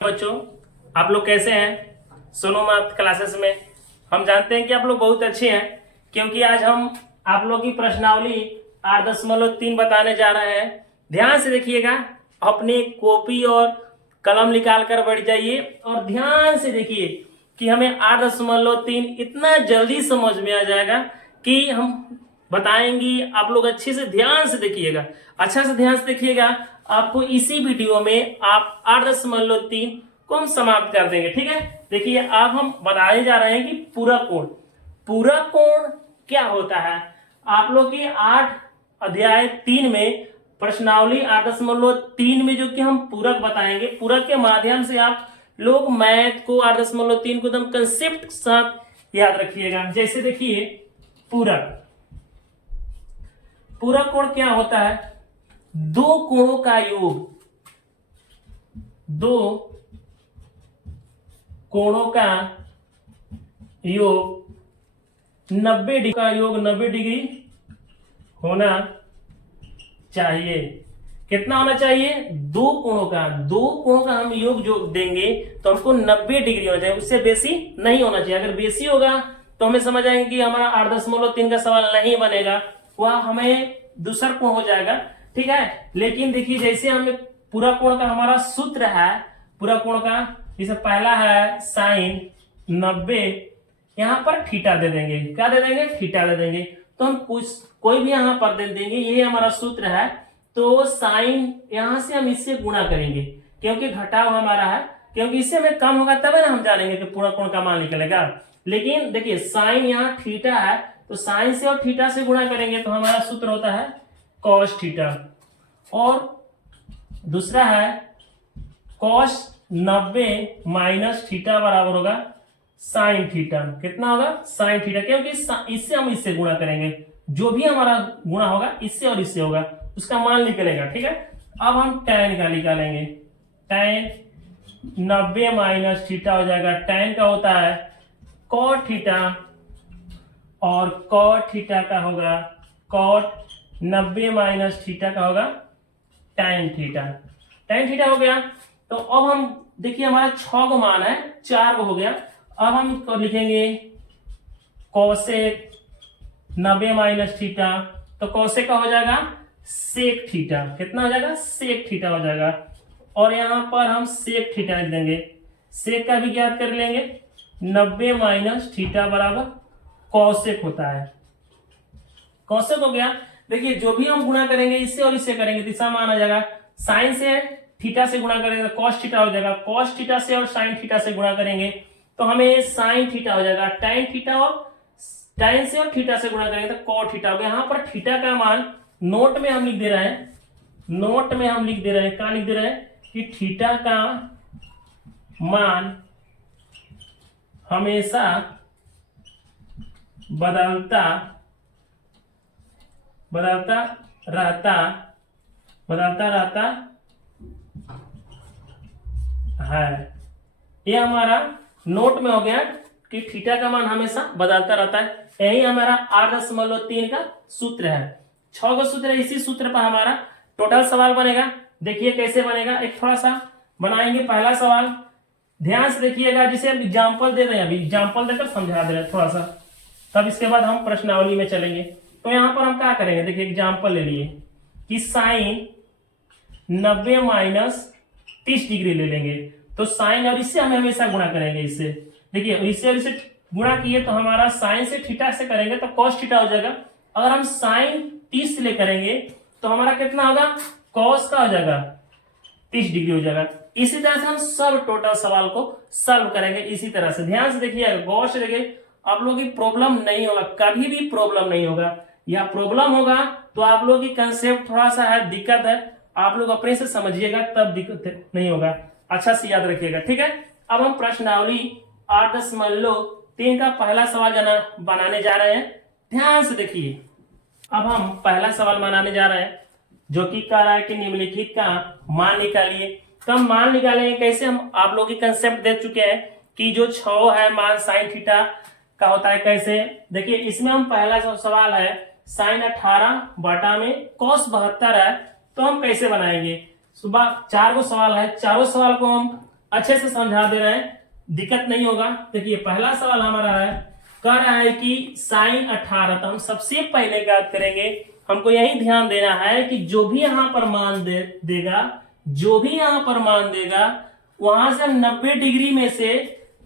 बच्चों, आप लोग कैसे हैं? सोनो मैथ क्लासेस में हम जानते हैं कि आप लोग बहुत अच्छे हैं, क्योंकि आज हम आप लोग की प्रश्नावली 8.3 बताने जा रहे हैं। ध्यान से देखिएगा, अपनी कॉपी और कलम निकाल कर बैठ जाइए और ध्यान से देखिए कि हमें 8.3 इतना जल्दी समझ में आ जाएगा कि हम बताएंगे। आप लोग अच्छे से ध्यान से देखिएगा, अच्छा से ध्यान से देखिएगा। आपको इसी वीडियो में आप 8.3 को हम समाप्त कर देंगे। ठीक है, देखिए अब हम बताने जा रहे हैं कि पूरक कोण। पूरक कोण क्या होता है? आप लोग की 8 अध्याय 3 में प्रश्नावली 8.3 में जो कि हम पूरक बताएंगे, पूरक के माध्यम से आप लोग मैथ को 8.3 को एकदम कंसेप्ट के साथ याद रखिएगा। जैसे देखिए पूरक, पूरक कोण क्या होता है? दो कोणों का योग, दो कोणों का योग 90 डिग्री का योग 90 डिग्री होना चाहिए। कितना होना चाहिए? दो कोणों का हम योग जो देंगे तो हमको 90 डिग्री होना चाहिए, उससे बेसी नहीं होना चाहिए। अगर बेसी होगा तो हमें समझ आएंगे कि हमारा 8.3 का सवाल नहीं बनेगा, वह हमें दूसरा कोण हो जाएगा। ठीक है, लेकिन देखिए जैसे हमें पूरा कोण का हमारा सूत्र है, पूरा कोण का जैसे पहला है साइन 90, यहां पर थीटा दे देंगे। क्या दे देंगे? थीटा दे देंगे। तो हम कोई भी यहां पर दे देंगे, ये हमारा सूत्र है। तो साइन यहां से हम इससे गुणा करेंगे, क्योंकि घटाव हमारा है, क्योंकि इससे हमें कम होगा तब ना हम जानेंगे कि पूरा कोण का मान निकलेगा। लेकिन देखिए साइन यहाँ थीटा है, तो साइन से और थीटा से गुणा करेंगे तो हमारा सूत्र होता है कॉस थीटा। और दूसरा है कॉस 90 माइनस थीटा बराबर होगा साइन थीटा। कितना होगा? साइन थीटा, क्योंकि इससे हम इससे गुणा करेंगे। जो भी हमारा गुणा होगा इससे और इससे होगा, उसका मान निकलेगा। ठीक है, अब हम tan का निकालेंगे। tan 90 माइनस थीटा हो जाएगा, tan का होता है cot थीटा, और cot थीटा का होगा cot 90 माइनस थीटा का होगा tan थीटा। tan थीटा हो गया। तो अब हम देखिए हमारा 6 को मान है, 4 को हो गया। अब हम लिखेंगे कोसेक 90 माइनस थीटा, तो कोसेक का हो जाएगा सेक थीटा। कितना हो जाएगा? सेक थीटा हो जाएगा। और यहां पर हम सेक थीटा लिख देंगे। सेक का भी ज्ञात कर लेंगे, 90 माइनस थीटा बराबर कोसेक होता है। कोसेक हो गया। देखिए जो भी हम गुणा करेंगे इससे और इससे करेंगे, तीसरा मान आ जाएगा। साइन से थीटा से गुणा करेंगे तो कॉस थीटा हो जाएगा। कॉस थीटा से और साइन थीटा से गुणा करेंगे तो हमें साइन थीटा हो जाएगा। tan थीटा और tan से और थीटा से गुणा करेंगे तो cot थीटा हो गया। यहाँ पर थीटा का मान नोट में हम लिख दे रहे हैं, नोट में हम लिख दे रहे हैं, क्या लिख दे रहे हैं कि थीटा का मान हमेशा बदलता रहता है। ये हमारा नोट में हो गया कि थीटा का मान हमेशा बदलता रहता है। यही हमारा 8.3 का सूत्र है। 6 का सूत्र है, इसी सूत्र पर हमारा टोटल सवाल बनेगा। देखिए कैसे बनेगा, एक थोड़ा सा बनाएंगे। पहला सवाल ध्यान से देखिएगा, जिसे हम एग्जाम्पल दे रहे हैं, अभी एग्जाम्पल देकर समझा दे रहे हैं थोड़ा सा, तब इसके बाद हम प्रश्नावली में चलेंगे। तो यहाँ पर हम क्या करेंगे, देखिए एग्जाम्पल ले लिए कि साइन 90 माइनस 30 डिग्री ले लेंगे। तो साइन और इससे हम हमेशा गुणा करेंगे। इससे देखिए इससे और इससे गुणा किए तो हमारा साइन से थीटा से करेंगे तो कॉस थीटा हो जाएगा। अगर हम साइन 30 से ले करेंगे तो हमारा कितना होगा? कॉस का हो जाएगा 30 डिग्री हो जाएगा। इसी तरह से हम सब टोटल सवाल को सॉल्व करेंगे। इसी तरह से ध्यान से देखिए, गौर से देखिए, आप लोगों की प्रॉब्लम नहीं होगा, कभी भी प्रॉब्लम नहीं होगा, या प्रॉब्लम होगा तो आप लोगों की कंसेप्ट थोड़ा सा है, दिक्कत है, आप लोग अपने से समझिएगा तब दिक्कत नहीं होगा। अच्छा से याद रखिएगा। ठीक है, अब हम प्रश्नावली 8.3 का पहला सवाल बनाने जा रहे हैं। ध्यान से देखिए, अब हम पहला सवाल बनाने जा रहे हैं जो कि कह रहा है कि निम्नलिखित का मान निकालिए। तो हम मान निकालेंगे कैसे? हम आप लोग की कंसेप्ट देख चुके हैं कि जो 6 है मान साइन थीटा का होता है। कैसे? देखिए इसमें हम पहला सवाल है साइन 18 बटा में cos 72 है, तो हम कैसे बनाएंगे? सुबह 4 को सवाल है, चारों सवाल को हम अच्छे से समझा दे रहे हैं, दिक्कत नहीं होगा। देखिए पहला सवाल हमारा है, कह रहा है कि साइन 18। तो हम सबसे पहले क्या करेंगे, हमको यही ध्यान देना है कि जो भी यहाँ पर मान देगा, जो भी यहाँ पर मान देगा, वहां से हम 90 डिग्री में से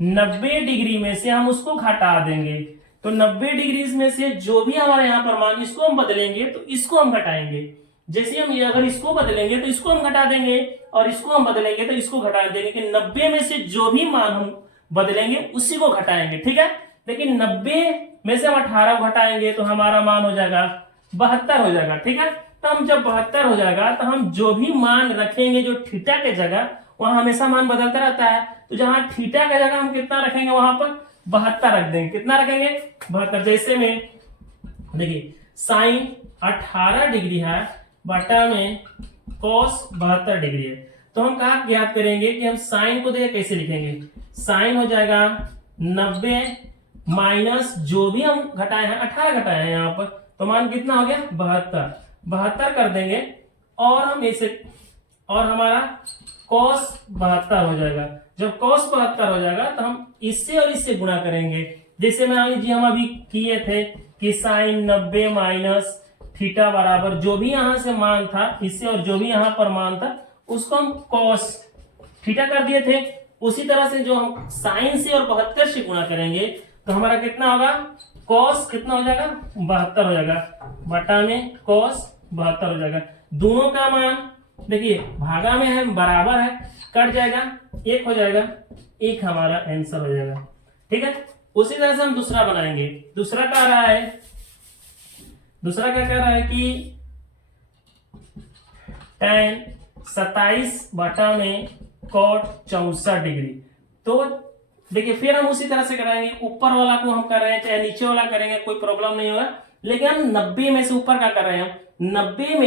90 डिग्री में से हम उसको घटा देंगे। तो 90 डिग्री में से जो भी हमारे यहाँ पर मान, इसको हम बदलेंगे तो इसको हम घटाएंगे। जैसे हम अगर इसको बदलेंगे तो इसको हम घटा देंगे, और इसको हम बदलेंगे तो इसको घटा देंगे। कि 90 में से जो भी मान हम बदलेंगे उसी को घटाएंगे, ठीक है। लेकिन 90 में से हम 18 घटाएंगे तो हमारा मान हो जाएगा 72 हो जाएगा, ठीक है। तो हम जब 72 हो जाएगा तो हम जो भी मान रखेंगे जो थीटा के जगह, वहां हमेशा मान बदलता रहता है। तो जहां थीटा के जगह हम कितना रखेंगे, वहां पर 72 रख देंगे। कितना रखेंगे, 72। जैसे में देखिए साइन 18 डिग्री है बटा में कॉस 72 डिग्री है। तो हम कहा ज्ञात करेंगे कि हम साइन को देखिए कैसे लिखेंगे। साइन हो जाएगा 90 माइनस जो भी हम घटाए हैं, 18 घटाए हैं यहाँ पर, तो मान कितना हो गया 72 कर देंगे। और हम इसे, और हमारा cos 72 हो जाएगा। जब cos 72 हो जाएगा तो हम इससे और इससे गुणा करेंगे। जैसे मान लीजिए हम अभी किए थे कि साइन 90 माइनस थीटा बराबर जो भी यहां से मान था इससे, और जो भी यहां पर मान था उसको हम cos थीटा कर दिए थे। उसी तरह से जो हम साइन से और 72 से गुणा करेंगे तो हमारा कितना होगा, cos कितना हो जाएगा 72 हो जाएगा, बटा में cos 72 हो जाएगा। दोनों का मान देखिए भागा में है, बराबर है, कट जाएगा, 1 हो जाएगा, 1 हमारा आंसर हो जाएगा, ठीक है। उसी तरह से हम दूसरा बनाएंगे। दूसरा कह रहा है, दूसरा क्या कह रहा है कि tan 27 बटा में cot 64 डिग्री। तो देखिए फिर हम उसी तरह से कराएंगे, ऊपर वाला को हम कर रहे हैं चाहे नीचे वाला करेंगे कोई प्रॉब्लम नहीं होगा। लेकिन हम 90 में से ऊपर का कर रहे हैं, 90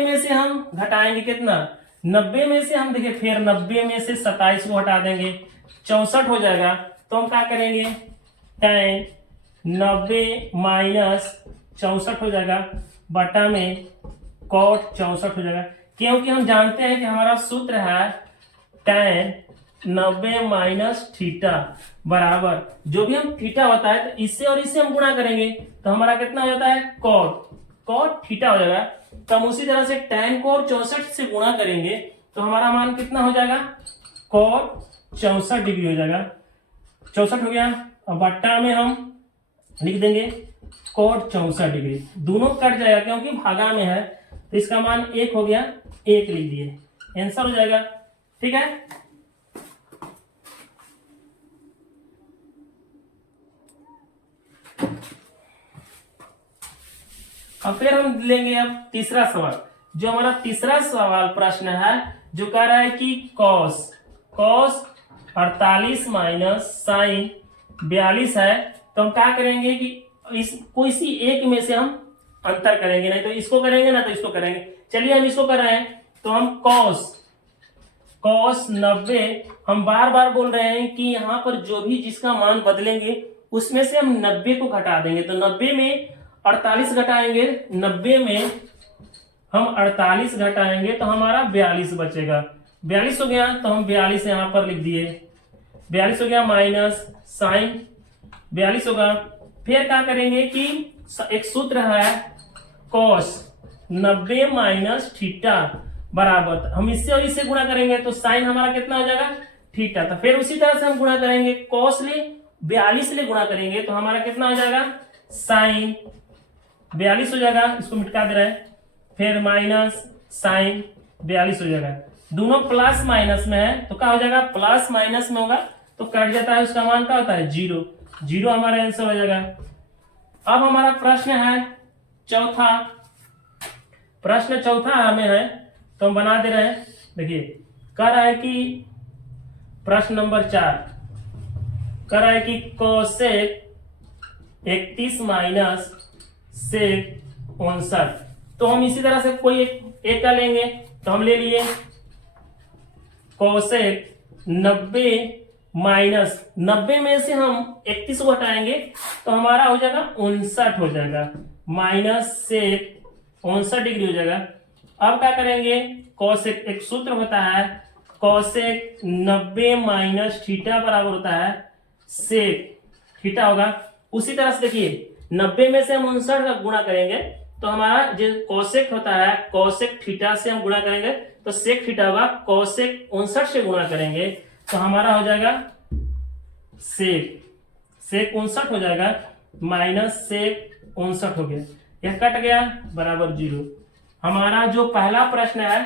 में से हम घटाएंगे कितना, 90 में से हम देखिए फिर 90 में से 27 को हटा देंगे, 64 हो जाएगा। तो हम क्या करेंगे, tan 90 माइनस 64 हो जाएगा बटा में cot 64 हो जाएगा। क्योंकि हम जानते हैं कि हमारा सूत्र है tan 90 माइनस थीटा बराबर जो भी हम थीटा होता है तो इससे और इससे हम गुणा करेंगे तो हमारा कितना हो जाता है cot थीटा हो जाएगा। तो हम उसी तरह से tan को 64 से गुणा करेंगे तो हमारा मान कितना हो जाएगा, cot 64 डिग्री हो जाएगा। 64 हो गया, और बट्टा में हम लिख देंगे cot 64 डिग्री। दोनों कट जाएगा क्योंकि भागा में है, तो इसका मान 1 हो गया, 1 लिख दिए, आंसर हो जाएगा, ठीक है। अब फिर हम लेंगे अब तीसरा सवाल। जो हमारा तीसरा सवाल प्रश्न है जो कह रहा है कि cos 48 माइनस साइन 42 है। तो हम क्या करेंगे कि इस कोई सी एक में से हम अंतर करेंगे, नहीं तो इसको करेंगे ना तो इसको करेंगे। चलिए हम इसको कर रहे हैं, तो हम cos 90, हम बार बार बोल रहे हैं कि यहाँ पर जो भी जिसका मान बदलेंगे उसमें से हम 90 को घटा देंगे। तो 90 में 48 घटाएंगे, 90 में हम 48 घटाएंगे तो हमारा 42 बचेगा। 42 हो गया तो हम 42 यहाँ पर लिख दिए, 42 हो गया माइनस साइन 42 होगा। फिर क्या करेंगे कि एक सूत्र है cos 90 माइनस थीटा बराबर, हम इससे और इससे गुणा करेंगे तो साइन हमारा कितना हो जाएगा थीटा। तो फिर उसी तरह से हम गुणा करेंगे, cos ले 42 ले गुणा करेंगे तो हमारा कितना हो जाएगा, साइन 42 हो जाएगा, इसको मिटा दे रहे हैं, फिर माइनस साइन 42 हो जाएगा। दोनों प्लस माइनस में है तो क्या हो जाएगा, प्लस माइनस में होगा तो कट जाता है, उसका मान क्या होता है 0, 0 हमारा आंसर हो जाएगा। अब हमारा प्रश्न है चौथा, प्रश्न चौथा हमें है तो हम बना दे रहे हैं। देखिए कह रहा है कि प्रश्न नंबर 4 कह रहा है कि कोसेक 31 माइनस सेक 59। तो हम इसी तरह से कोई एक का लेंगे, तो हम ले लिए कोसेक 90 माइनस 90 में से हम 31 को हटाएंगे तो हमारा हो जाएगा 59 हो जाएगा, माइनस सेक 59 डिग्री हो जाएगा। अब क्या करेंगे, कोसेक एक सूत्र होता है कॉसेक 90 माइनस थीटा बराबर होता है सेक थीटा होगा। उसी तरह से देखिए 90 में से हम 59 का गुणा करेंगे तो हमारा जो कॉसेक होता है कॉसेक थीटा से हम गुणा करेंगे तो सेक थीटा होगा। कॉसेक 59 से गुणा करेंगे तो हमारा हो जाएगा सेक 59 हो जाएगा माइनस सेक 59 हो गया, यह कट गया बराबर 0। हमारा जो पहला प्रश्न है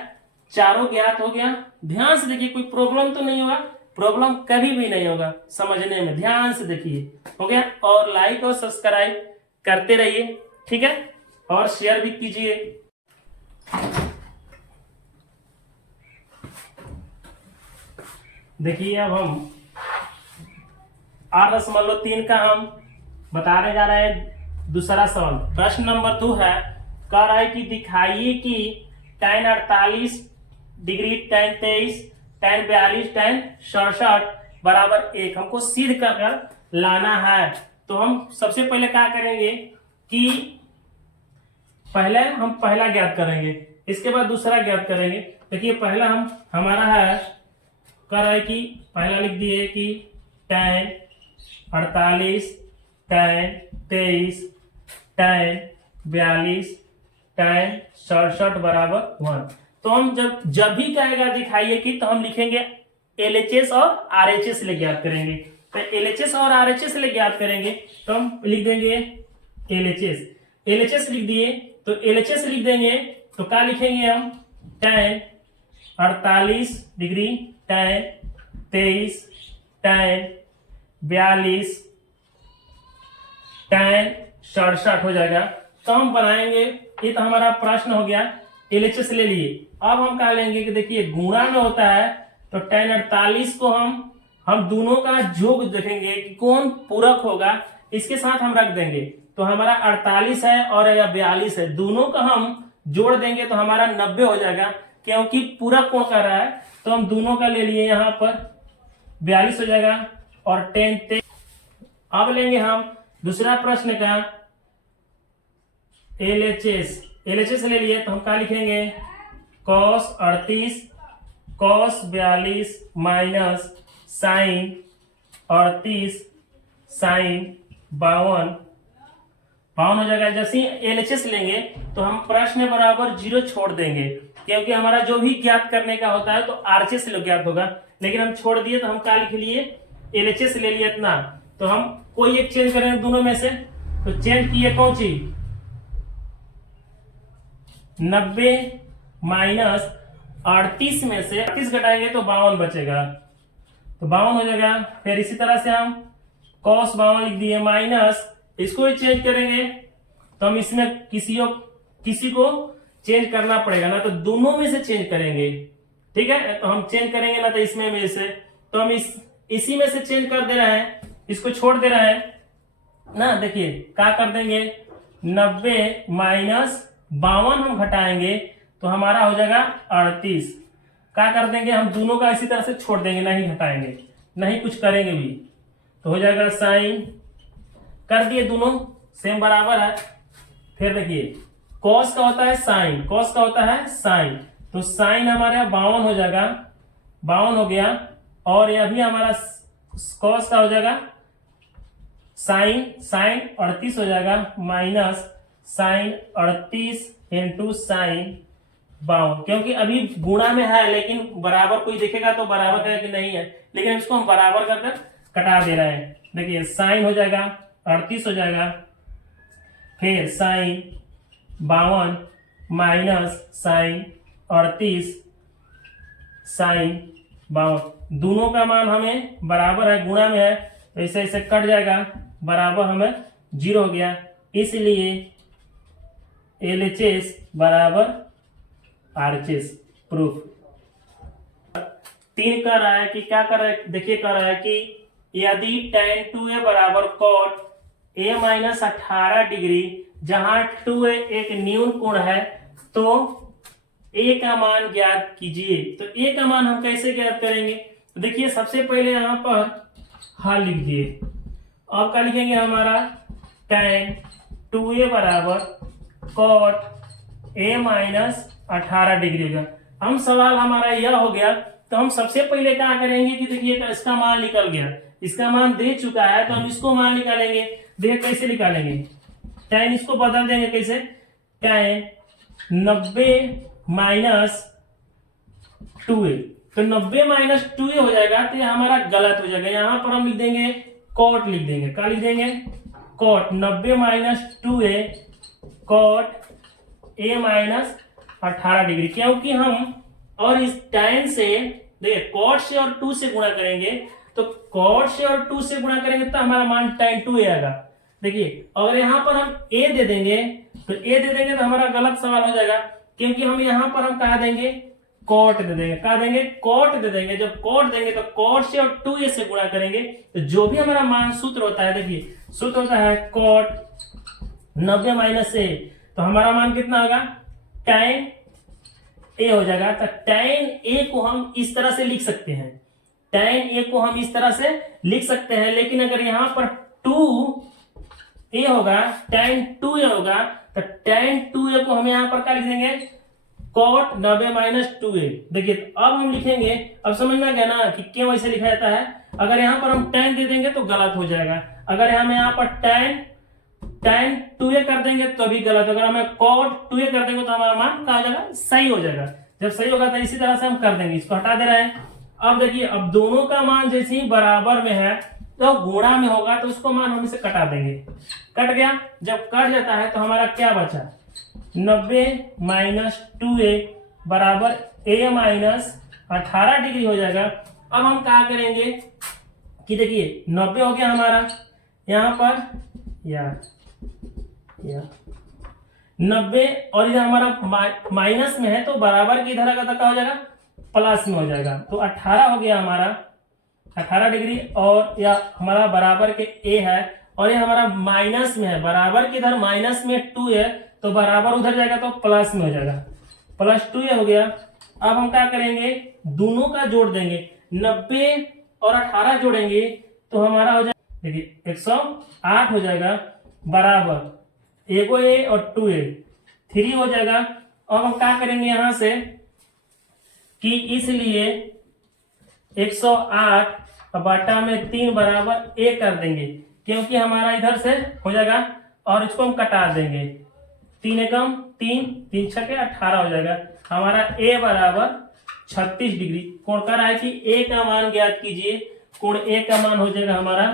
चारों ज्ञात हो गया। ध्यान से देखिए कोई प्रॉब्लम तो नहीं होगा, प्रॉब्लम कभी भी नहीं होगा समझने में, ध्यान से देखिए हो गया। और लाइक और सब्सक्राइब करते रहिए, ठीक है, और शेयर भी कीजिए। देखिए अब हम 8.3 का हम बताने जा रहे हैं दूसरा सवाल। प्रश्न नंबर 2 है, कह रहा है कि दिखाइए कि tan 48 degree, tan 23, tan 42, tan 67 बराबर 1 हमको सिद्ध कर लाना है। तो हम सबसे पहले क्या करेंगे कि पहले हम पहला ज्ञात करेंगे, इसके बाद दूसरा ज्ञात करेंगे। देखिए पहला हमारा है, कह रहा है कि पहला लिख दिए कि tan 48, tan 23, tan 42, tan 67 बराबर 1। तो हम जब भी कहेगा दिखाइए कि तो हम लिखेंगे LHS और RHS ले ज्ञात करेंगे। तो LHS और RHS ले ज्ञात करेंगे तो हम लिख देंगे LHS लिख दिए तो LHS लिख देंगे तो क्या लिखेंगे हम tan 48 degree, tan 23, tan 42, tan 67 हो जाएगा। तो हम बनाएंगे, ये तो हमारा प्रश्न हो गया, LHS ले लिए। अब हम क्या लेंगे कि देखिए गुणा में होता है तो tan 48 को हम दोनों का योग देखेंगे कि कौन पूरक होगा, इसके साथ हम रख देंगे। तो हमारा 48 है और या 42 है, दोनों का हम जोड़ देंगे तो हमारा 90 हो जाएगा, क्योंकि पूरक कौन कर रहा है तो हम दोनों का ले लिए, यहाँ पर 42 हो जाएगा और tan 23। अब लेंगे हम दूसरा प्रश्न का LHS ले लिए तो हम क्या लिखेंगे cos 38 cos 42 minus sine 38 sine 52 हो जाएगा। जैसे ही LHS लेंगे तो हम प्रश्न बराबर 0 छोड़ देंगे, क्योंकि हमारा जो भी ज्ञात करने का होता है तो RHS से ज्ञात होगा, लेकिन हम छोड़ दिए तो हम क्या लिख लिए LHS ले लिए इतना। तो हम कोई एक चेंज करेंगे दोनों में से, तो चेंज किए कौन सी 90 माइनस 38 में से 38 घटाएंगे तो 52 बचेगा, तो 52 हो जाएगा। फिर इसी तरह से हम cos 52 लिख दिए माइनस, इसको ही चेंज करेंगे तो हम इसमें किसी को चेंज करना पड़ेगा ना, तो दोनों में से चेंज करेंगे, ठीक है। तो हम चेंज करेंगे ना तो इसमें में से, तो हम इसी में से चेंज कर दे रहे हैं, इसको छोड़ दे रहे हैं ना। देखिए क्या कर देंगे 90 माइनस 52 हम घटाएंगे तो हमारा हो जाएगा 38। क्या कर देंगे हम दोनों का इसी तरह से छोड़ देंगे, नहीं घटाएंगे नहीं कुछ करेंगे भी, तो हो जाएगा साइन कर दिए, दोनों सेम बराबर है। फिर देखिए कॉस का होता है साइन, कॉस का होता है साइन, तो साइन हमारा 52 हो जाएगा, 52 हो गया। और यह भी हमारा कॉस का हो जाएगा साइन 38 हो जाएगा माइनस साइन 38 इंटू साइन 52, क्योंकि अभी गुणा में है लेकिन बराबर कोई देखेगा तो बराबर कहेगा कि नहीं है, लेकिन इसको हम बराबर कर कटा दे रहे हैं। देखिए साइन हो जाएगा 38 हो जाएगा, फिर साइन 52 माइनस साइन 38 साइन 52, दोनों का मान हमें बराबर है, गुणा में है तो ऐसे ऐसे कट जाएगा, बराबर हमें 0 हो गया। इसलिए LHS बराबर RHS प्रूफ। 3 कर रहा है कि क्या कर रहा है, देखिए कर रहा है कि यदि tan 2a बराबर cot a माइनस 18 डिग्री, जहां 2a एक न्यून कोण है, तो a का मान ज्ञात कीजिए। तो a का मान हम कैसे ज्ञात करेंगे, तो देखिए सबसे पहले यहां पर हल लिख दिए। अब क्या लिखेंगे हमारा tan 2a बराबर cot a माइनस 18 डिग्री का। हम सवाल हमारा यह हो गया तो हम सबसे पहले क्या करेंगे कि देखिए इसका मान निकल गया, इसका मान दे चुका है, तो हम इसको मान निकालेंगे। देखिए कैसे निकालेंगे, tan इसको बदल देंगे कैसे, tan 90 माइनस 2a, तो 90 माइनस 2a हो जाएगा, तो ये हमारा गलत हो जाएगा। यहां पर हम लिख देंगे कॉट, लिख देंगे क्या लिख देंगे, cot 90 minus 2a cot a minus 18 degree, क्योंकि हम और इस tan से देखिए कॉट से और 2 से गुणा करेंगे, तो कॉट से और 2 से गुणा करेंगे तो हमारा मान tan 2a आएगा। देखिए अगर यहाँ पर हम a दे देंगे, तो a दे देंगे तो हमारा गलत सवाल हो जाएगा, क्योंकि हम यहाँ पर हम कहा देंगे कॉट दे देंगे, कहा देंगे कॉट दे देंगे। जब कॉट देंगे तो कॉट से और 2a से गुणा करेंगे, तो जो भी हमारा मान सूत्र होता है, देखिए सूत्र होता है कॉट 90 माइनस a, तो हमारा मान कितना होगा, tan a हो जाएगा। तो tan a को हम इस तरह से लिख सकते हैं, tan a को हम इस तरह से लिख सकते हैं, लेकिन अगर यहाँ पर 2a होगा, tan 2a होगा, तो tan 2a को हम यहाँ पर क्या लिख देंगे, cot 90 माइनस 2a। देखिए अब हम लिखेंगे, अब समझ में आ गया ना कि क्यों ऐसे लिखा जाता है। अगर यहाँ पर हम tan दे देंगे तो गलत हो जाएगा, अगर हम यहाँ पर tan 2a कर देंगे तो भी गलत, अगर हमें cot 2a कर देंगे तो हमारा मान क्या हो जाएगा, सही हो जाएगा। जब सही होगा तो इसी तरह से हम कर देंगे, इसको हटा दे रहे हैं। अब देखिए अब दोनों का मान जैसे ही बराबर में है तो गुणा में होगा, तो उसको मान हम इसे कटा देंगे, कट गया। जब कट जाता है तो हमारा क्या बचा, 90 माइनस 2a बराबर a माइनस 18 डिग्री हो जाएगा। अब हम क्या करेंगे कि देखिए 90 हो गया हमारा, यहाँ पर या 90 और इधर हमारा माइनस में है, तो बराबर की इधर अगर क्या हो जाएगा, प्लस में हो जाएगा। तो 18 हो गया हमारा 18 डिग्री, और या हमारा बराबर के a है, और ये हमारा माइनस में है, बराबर के इधर माइनस में 2 है, तो बराबर उधर जाएगा तो प्लस में हो जाएगा, प्लस 2 हो गया। अब हम क्या करेंगे, दोनों का जोड़ देंगे, 90 और 18 जोड़ेंगे तो हमारा हो जाएगा, देखिए 108 हो जाएगा, बराबर एगो a और 2a 3 हो जाएगा। अब हम क्या करेंगे यहाँ से कि इसलिए 108 बटा में 3 बराबर a कर देंगे, क्योंकि हमारा इधर से हो जाएगा, और इसको हम कटा देंगे, 3 एकम 3 3 छके 18 हो जाएगा। हमारा a बराबर 36 डिग्री। कोण कर रहा है कि a का मान ज्ञात कीजिए, कोण a का मान हो जाएगा हमारा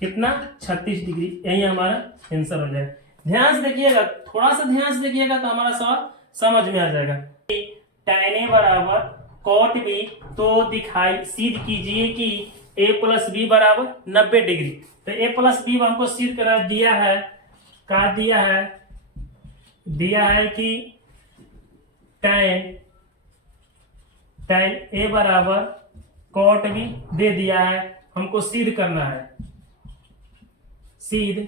कितना, 36 डिग्री। यही हमारा आंसर हो जाएगा। ध्यान से देखिएगा, थोड़ा सा ध्यान से देखिएगा तो हमारा सवाल समझ में आ जाएगा। tan a बराबर cot b, तो दिखाई सिद्ध कीजिए कि a प्लस बी बराबर 90 डिग्री। तो a प्लस बी हमको सिद्ध करा दिया है, क्या दिया है, दिया है कि tan a बराबर cot b दे दिया है, हमको सिद्ध करना है, सिद्ध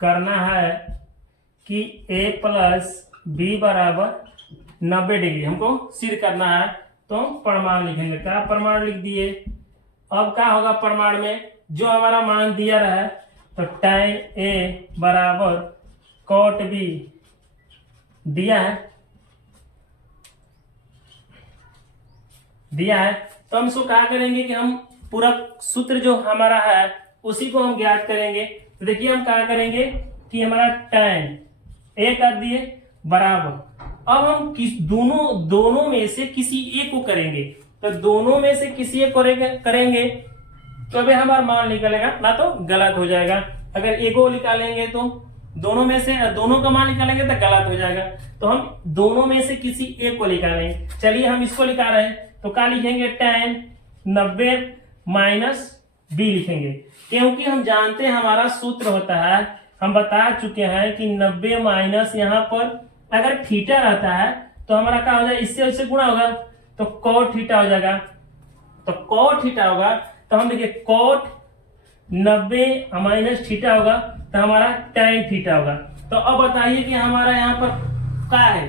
करना है कि a प्लस बी बराबर 90 डिग्री हमको सिद्ध करना है। तो हम प्रमाण लिखेंगे, क्या प्रमाण लिख दिए। अब क्या होगा प्रमाण में, जो हमारा मान दिया रहा है, तो tan a बराबर cot b दिया है, तो हम इसको क्या करेंगे कि हम पूरा सूत्र जो हमारा है उसी को हम ज्ञात करेंगे। तो देखिए हम क्या करेंगे कि हमारा tan a कर दिए बराबर, अब हम दोनों में से किसी एक को करेंगे, तो दोनों में से किसी एक करेंगे तो अभी हमारा मान निकलेगा, ना तो गलत हो जाएगा। अगर एक को निकालेंगे तो दोनों में से दोनों का मान निकालेंगे तो गलत हो जाएगा, तो हम दोनों में से किसी एक को निकालेंगे। चलिए हम इसको निकाल रहे हैं, तो क्या लिखेंगे, tan 90 माइनस बी लिखेंगे, क्योंकि हम जानते हैं हमारा सूत्र होता है, हम बता चुके हैं कि 90 माइनस यहाँ पर अगर थीटा रहता है तो हमारा क्या हो जाएगा, इससे उससे गुणा होगा तो cot थीटा हो जाएगा, तो cot थीटा होगा। तो हम देखिए cot 90 माइनस थीटा होगा तो हमारा tan थीटा होगा। तो अब बताइए कि हमारा यहाँ पर क्या है,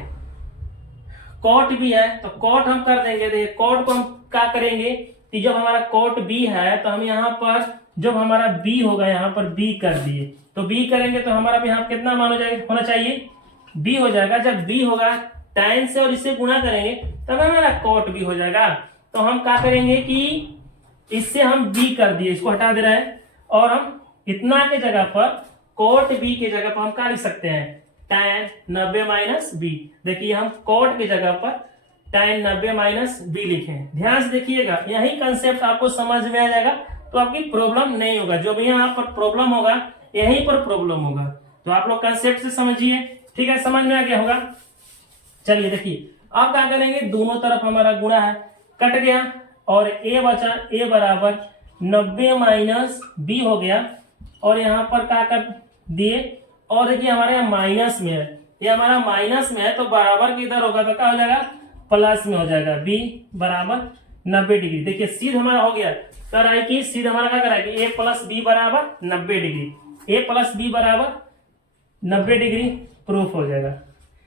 cot भी है, तो cot हम कर देंगे। देखिए cot को हम क्या करेंगे कि जब हमारा cot b है तो हम यहाँ पर जब हमारा b होगा यहाँ पर b कर दिए, तो b करेंगे तो हमारा यहाँ कितना मान हो जाएगा, होना चाहिए b हो जाएगा। जब b होगा tan से और इससे गुणा करेंगे तब हमारा कॉट बी हो जाएगा। तो हम क्या करेंगे कि इससे हम बी कर दिए, इसको हटा दे रहे हैं, और हम इतना के जगह पर कॉट बी के जगह पर हम क्या लिख सकते हैं, tan 90 माइनस बी। देखिए हम कॉट की जगह पर tan 90 माइनस बी लिखे। ध्यान से देखिएगा, यही कंसेप्ट आपको समझ में आ जाएगा तो आपकी प्रॉब्लम नहीं होगा। जो भी यहाँ पर प्रॉब्लम होगा यहीं पर प्रॉब्लम होगा। तो आप लोग कंसेप्ट से समझिए, ठीक है, समझ में आ गया होगा। चलिए देखिए अब क्या करेंगे, दोनों तरफ हमारा गुणा है, कट गया और a बचा, a बराबर 90 माइनस बी हो गया, और यहाँ पर क्या कर दिए, और देखिए हमारे यहाँ माइनस में है, ये हमारा माइनस में है तो बराबर किधर होगा तो क्या हो जाएगा, प्लस में हो जाएगा। b बराबर 90 डिग्री। देखिए सीध हमारा हो गया, कर आए कि सीध हमारा क्या कराएगी, a प्लस बी बराबर 90 डिग्री, a प्लस बी बराबर 90 डिग्री प्रूफ हो जाएगा।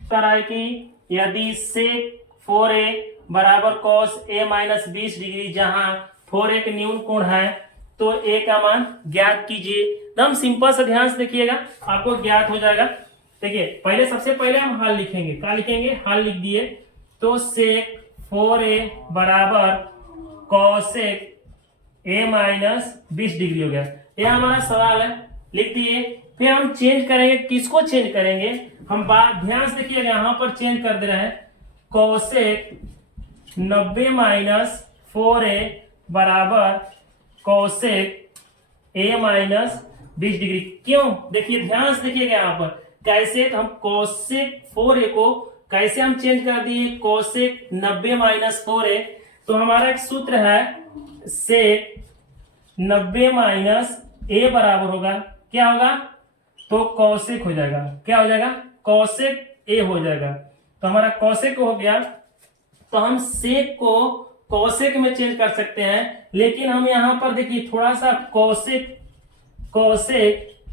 कर आए कि यदि sec 4a बराबर cos a माइनस 20 डिग्री, जहां 4a एक न्यून कोण है तो a का मान ज्ञात कीजिए। एकदम सिंपल से ध्यान से देखिएगा, आपको ज्ञात हो जाएगा। देखिए पहले सबसे पहले हम हल लिखेंगे, क्या लिखेंगे, हल लिख दिए तो sec 4a बराबर cosec a माइनस 20 डिग्री हो गया। यह हमारा सवाल है, लिख दिए। फिर हम चेंज करेंगे, किसको चेंज करेंगे, हम बात ध्यान से देखिएगा, यहां पर चेंज कर दे रहे हैं cosec 90 माइनस 4a बराबर cosec a माइनस 20 डिग्री। क्यों, देखिए ध्यान से देखिएगा यहाँ पर कैसे हम cosec 4a को कैसे हम चेंज कर दिए cosec 90 माइनस 4a। तो हमारा एक सूत्र है sec 90 माइनस a बराबर होगा, क्या होगा, तो cosec हो जाएगा, क्या हो जाएगा, cosec a हो जाएगा। तो हमारा cosec हो गया, तो हम sec को cosec में चेंज कर सकते हैं, लेकिन हम यहाँ पर देखिए थोड़ा सा cosec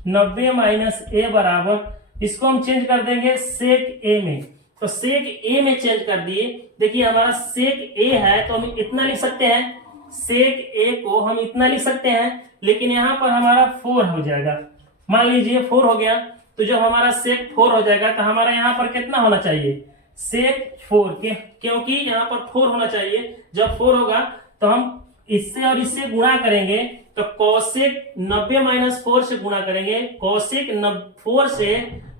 90 माइनस a बराबर, इसको हम चेंज कर देंगे sec a में। तो sec a में चेंज कर दिए। देखिए हमारा sec a है तो हम इतना लिख सकते हैं, sec a को हम इतना लिख सकते हैं, लेकिन यहाँ पर हमारा 4 हो जाएगा। मान लीजिए 4 हो गया, तो जब हमारा sec 4 हो जाएगा तो हमारा यहाँ पर कितना होना चाहिए, sec 4 के, क्योंकि यहाँ पर 4 होना चाहिए। जब 4 होगा तो हम इससे और इससे गुणा करेंगे, तो cosec 90 माइनस 4 से गुणा करेंगे, cosec 4 से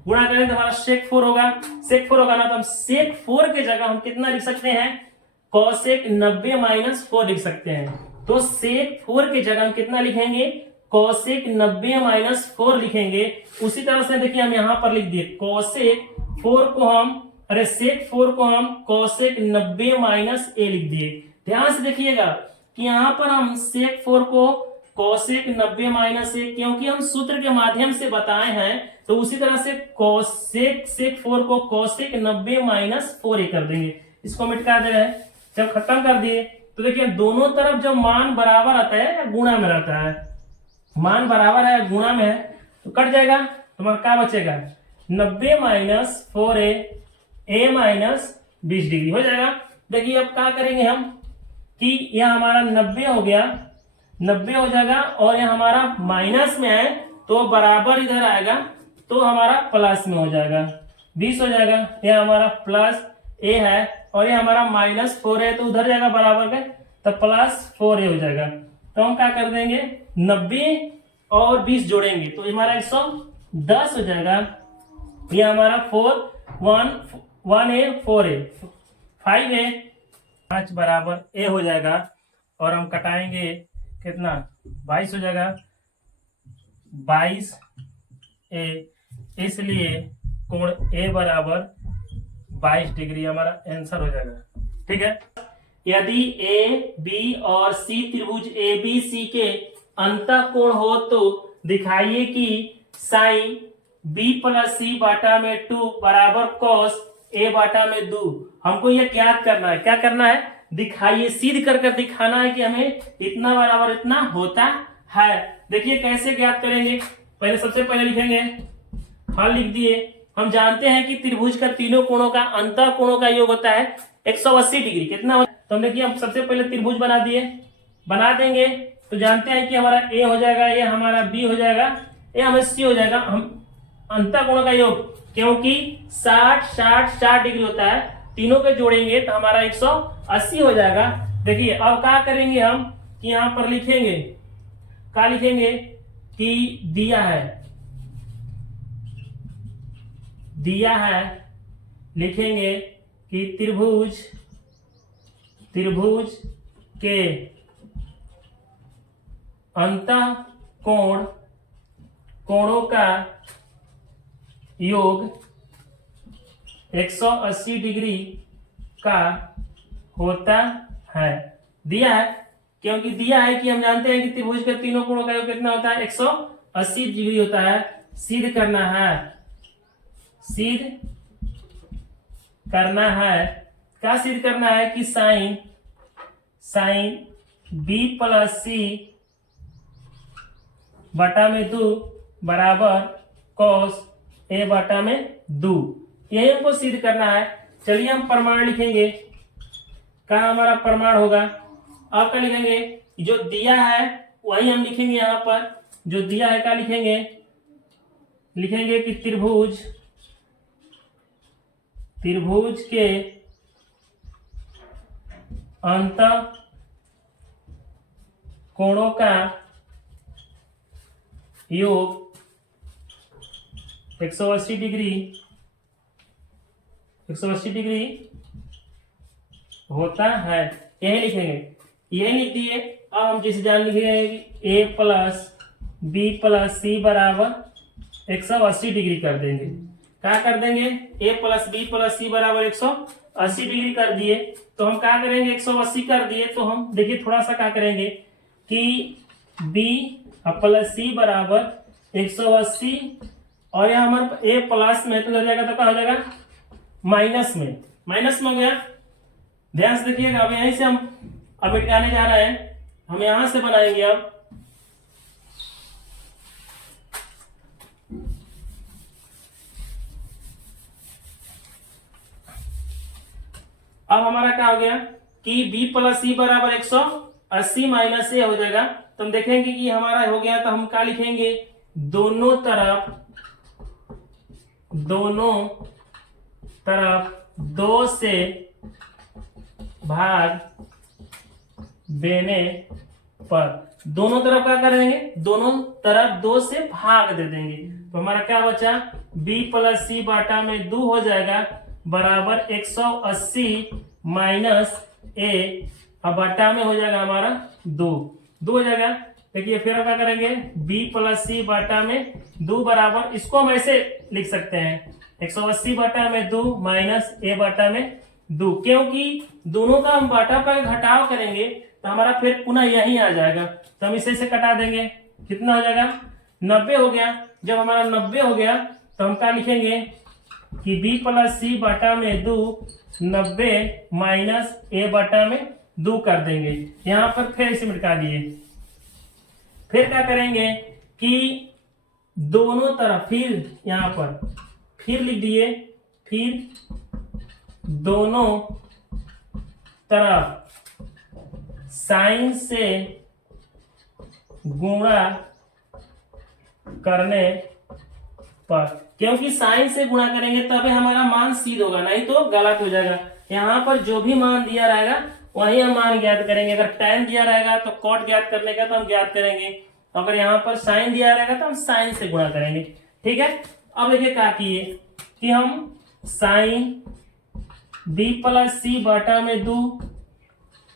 गुणा करेंगे तो हमारा sec 4 होगा। sec 4 होगा ना, तो हम sec 4 के जगह हम कितना लिख सकते हैं, cosec 90 माइनस 4 लिख सकते हैं। तो sec 4 के जगह हम कितना लिखेंगे, cosec 90 माइनस 4 लिखेंगे। उसी तरह से देखिए हम यहाँ पर लिख दिए cosec 4 को हम, अरे sec 4 को हम cosec 90 माइनस a लिख दिए। ध्यान से देखिएगा कि यहाँ पर हम sec 4 को cosec 90 माइनस a, क्योंकि हम सूत्र के माध्यम से बताए हैं, तो उसी तरह से sec 4 को cosec 90 माइनस 4a कर देंगे। इसको मिटा दे रहे हैं, जब खत्म कर दिए तो देखिए दोनों तरफ जब मान बराबर आता है या गुणा में रहता है, मान बराबर है गुणा में है तो कट जाएगा, तुम्हारा क्या बचेगा, 90 minus 4a a minus 20 degree हो जाएगा। देखिए अब क्या करेंगे हम कि यह हमारा 90 हो गया, 90 हो जाएगा, और यह हमारा माइनस में है तो बराबर इधर आएगा तो हमारा प्लस में हो जाएगा, 20 हो जाएगा। यह हमारा प्लस a है और ये हमारा माइनस 4 है, तो उधर जाएगा बराबर के, तो प्लस 4a हो जाएगा। तो हम क्या कर देंगे, 90 और 20 जोड़ेंगे तो हमारा 110 हो जाएगा। ये हमारा 1a 4a 5a 5 बराबर a हो जाएगा, और हम कटाएंगे कितना, 22 हो जाएगा, 22a, इसलिए कोण a बराबर 22 डिग्री हमारा आंसर हो जाएगा। ठीक है, यदि a b और c त्रिभुज ABC के अंतः कोण हो तो दिखाइए कि साइन b प्लस c बाटा में 2 बराबर cos a बाटा में 2। हमको यह ज्ञात करना है, क्या करना है, दिखाइए, सिद्ध कर कर दिखाना है कि हमें इतना बराबर इतना होता है। देखिए कैसे ज्ञात करेंगे, पहले सबसे पहले लिखेंगे, हल लिख दिए। हम जानते हैं कि त्रिभुज का तीनों कोणों का अंतः कोणों का योग होता है 180 डिग्री। कितना होता है, तो हम देखिए हम सबसे पहले त्रिभुज बना दिए, बना देंगे तो जानते हैं कि हमारा a हो जाएगा, ये हमारा b हो जाएगा, ये हमें c हो जाएगा। हम अंतः कोणों का योग, क्योंकि 60 60 60 डिग्री होता है तीनों के जोड़ेंगे तो हमारा 180 हो जाएगा। देखिए अब क्या करेंगे हम कि यहाँ पर लिखेंगे, क्या लिखेंगे कि दिया है, दिया है, लिखेंगे कि त्रिभुज के अंतः कोणों का योग 180 डिग्री का होता है। दिया है, क्योंकि दिया है कि हम जानते हैं कि त्रिभुज के तीनों कोणों का योग कितना होता है, 180 डिग्री होता है। सिद्ध करना है, सिद्ध करना है, क्या सिद्ध करना है कि साइन बी प्लस सी बटा में 2 बराबर कॉस ए बटा में 2, यही हमको सिद्ध करना है। चलिए हम प्रमाण लिखेंगे, कहा हमारा प्रमाण होगा, अब क्या लिखेंगे, जो दिया है वही हम लिखेंगे। यहाँ पर जो दिया है क्या लिखेंगे, लिखेंगे कि त्रिभुज के अंतः कोणों का योग 180 डिग्री होता है, यही लिखेंगे, यही लिख दिए। अब हम जिसे जान लिखेंगे a प्लस बी प्लस सी बराबर 180 डिग्री कर देंगे। क्या कर देंगे, a प्लस बी प्लस सी बराबर 180 डिग्री कर दिए। तो हम क्या करेंगे, 180 कर दिए तो हम देखिए थोड़ा सा क्या करेंगे कि b प्लस सी बराबर 180 और यहाँ हमारे a प्लस में तो हो जाएगा, तो क्या हो जाएगा माइनस में हो गया। ध्यान से देखिएगा, अब यहीं से हम अब मिटाने जा रहे हैं, हम यहां से बनाएंगे। अब हमारा क्या हो गया कि b प्लस सी बराबर 180 माइनस ए हो जाएगा। तो हम देखेंगे कि हमारा हो गया, तो हम क्या लिखेंगे, दोनों तरफ 2 से भाग देने पर, दोनों तरफ क्या करेंगे, दोनों तरफ 2 से भाग दे देंगे। तो हमारा क्या बचा, b प्लस सी बाटा में 2 हो जाएगा बराबर 180 माइनस ए, अब बाटा में हो जाएगा हमारा 2 हो जाएगा। देखिए फिर हम क्या करेंगे, b प्लस सी बाटा में 2 बराबर, इसको हम ऐसे लिख सकते हैं 180 बाटा में 2 माइनस ए बाटा में 2, क्योंकि दोनों का हम बाटा पर घटाव करेंगे तो हमारा फिर पुनः यही आ जाएगा। तो हम इसे कटा देंगे, कितना हो जाएगा 90 हो गया। जब हमारा 90 हो गया तो हम क्या लिखेंगे कि b प्लस सी बाटा में 2 90 माइनस ए बाटा में 2 कर देंगे। यहाँ पर फिर इसे मिटा दिए। फिर क्या करेंगे कि दोनों तरफ, फिर यहाँ पर फिर लिख दिए, फिर दोनों तरफ साइन से गुणा करने पर, क्योंकि साइन से गुणा करेंगे तभी हमारा मान सिद्ध होगा, नहीं तो गलत हो जाएगा। यहाँ पर जो भी मान दिया रहेगा वही हम मान ज्ञात करेंगे। अगर tan दिया रहेगा तो cot ज्ञात करने का तो हम ज्ञात करेंगे, अगर यहाँ पर साइन दिया रहेगा तो हम साइन से गुणा करेंगे। ठीक है, अब देखिए क्या किए कि हम साइन b प्लस सी बाटा में 2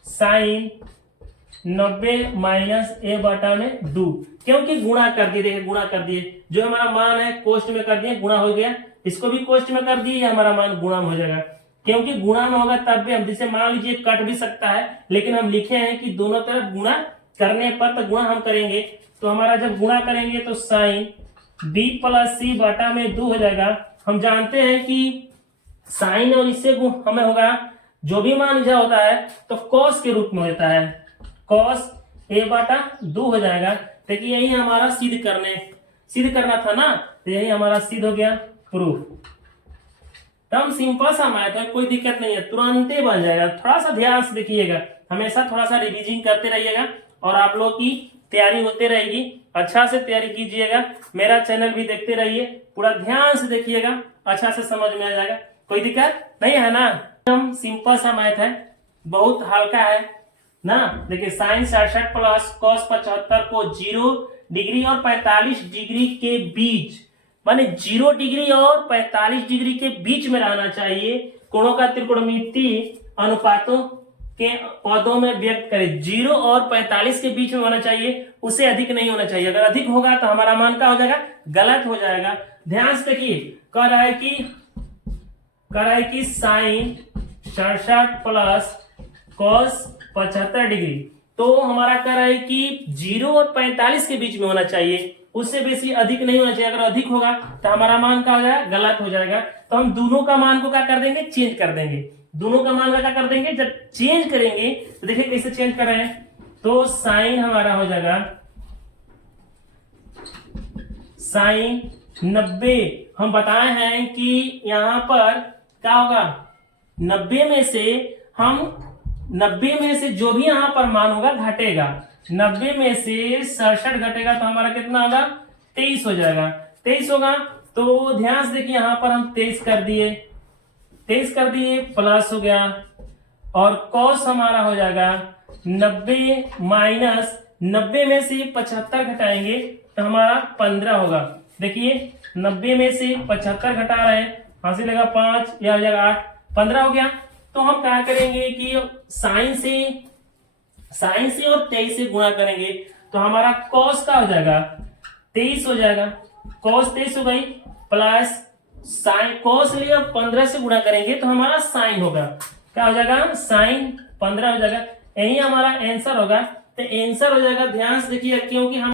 साइन 90 माइनस ए बाटा में 2, क्योंकि गुणा कर दिए, देखिए गुणा कर दिए, जो हमारा मान है कोष्ट में कर दिए, गुणा हो गया, इसको भी कोष्ट में कर दिए, हमारा मान गुणा में हो जाएगा। क्योंकि गुणा में होगा तब भी हम, जिसे मान लीजिए कट भी सकता है, लेकिन हम लिखे हैं कि दोनों तरफ गुणा करने पर तो गुणा हम करेंगे। तो हमारा जब गुणा करेंगे तो साइन b प्लस सी बाटा में 2 हो जाएगा। हम जानते हैं कि साइन और इससे हमें होगा, जो भी मान इधर होता है तो कॉस के रूप में होता है, कॉस ए बाटा 2 हो जाएगा। देखिए यही हमारा सिद्ध करना था ना, तो यही हमारा सिद्ध हो गया, प्रूफ। एकदम सिंपल सा मैथ है, कोई दिक्कत नहीं है, तुरंत ही बन जाएगा। थोड़ा सा ध्यान से देखिएगा, हमेशा थोड़ा सा रिवीजिंग करते रहिएगा और आप लोग की तैयारी होते रहेगी। अच्छा से तैयारी कीजिएगा, मेरा चैनल भी देखते रहिए, पूरा ध्यान से देखिएगा, अच्छा से समझ में आ जाएगा। कोई दिक्कत नहीं है ना। एकदम सिंपल सा मैथ है, बहुत हल्का है ना। देखिए साइन 67 प्लस कॉस 75 को 0 डिग्री और 45 डिग्री के बीच, माने 0 डिग्री और 45 डिग्री के बीच में रहना चाहिए। कोणों का त्रिकोणमितीय अनुपातों के पदों में व्यक्त करें। 0 और 45 के बीच में होना चाहिए, उससे अधिक नहीं होना चाहिए। अगर अधिक होगा तो हमारा मान क्या हो जाएगा, गलत हो जाएगा। ध्यान से देखिए, कह रहा है कि साइन 67 प्लस कॉस 75 डिग्री, तो हमारा कह रहा है कि 0 और 45 के बीच में होना चाहिए, उससे बेसी अधिक नहीं होना चाहिए। अगर अधिक होगा तो हमारा मान क्या हो जाएगा, गलत हो जाएगा। तो हम दोनों का मान को क्या कर देंगे, चेंज कर देंगे। दोनों का मान का क्या कर देंगे, जब चेंज करेंगे तो देखिए कैसे चेंज कर रहे हैं। तो साइन हमारा हो जाएगा साइन 90। हम बताए हैं कि यहां पर क्या होगा, 90 में से जो भी यहां पर मान होगा घटेगा। 90 में से 67 घटेगा तो हमारा कितना होगा, 23 हो जाएगा। 23 होगा तो ध्यान से देखिए, यहां पर हम 23 कर दिए प्लस हो गया, और कॉस हमारा हो जाएगा 90 माइनस 90 में से 75 घटाएंगे तो हमारा 15 होगा। देखिए 90 में से 75 घटा रहे हैं, हासिल लगेगा 5, यह हो जाएगा 8, 15 हो गया। तो हम क्या करेंगे कि साइन से और 23 से गुणा करेंगे तो हमारा कॉस का हो जाएगा 23 हो जाएगा। कॉस 23 हो गई, प्लस साइन कॉस लिए 15 से गुणा करेंगे तो हमारा साइन होगा, क्या हो जाएगा, साइन 15 हो जाएगा। यही हमारा आंसर होगा। तो आंसर हो जाएगा, ध्यान से देखिए, क्योंकि हम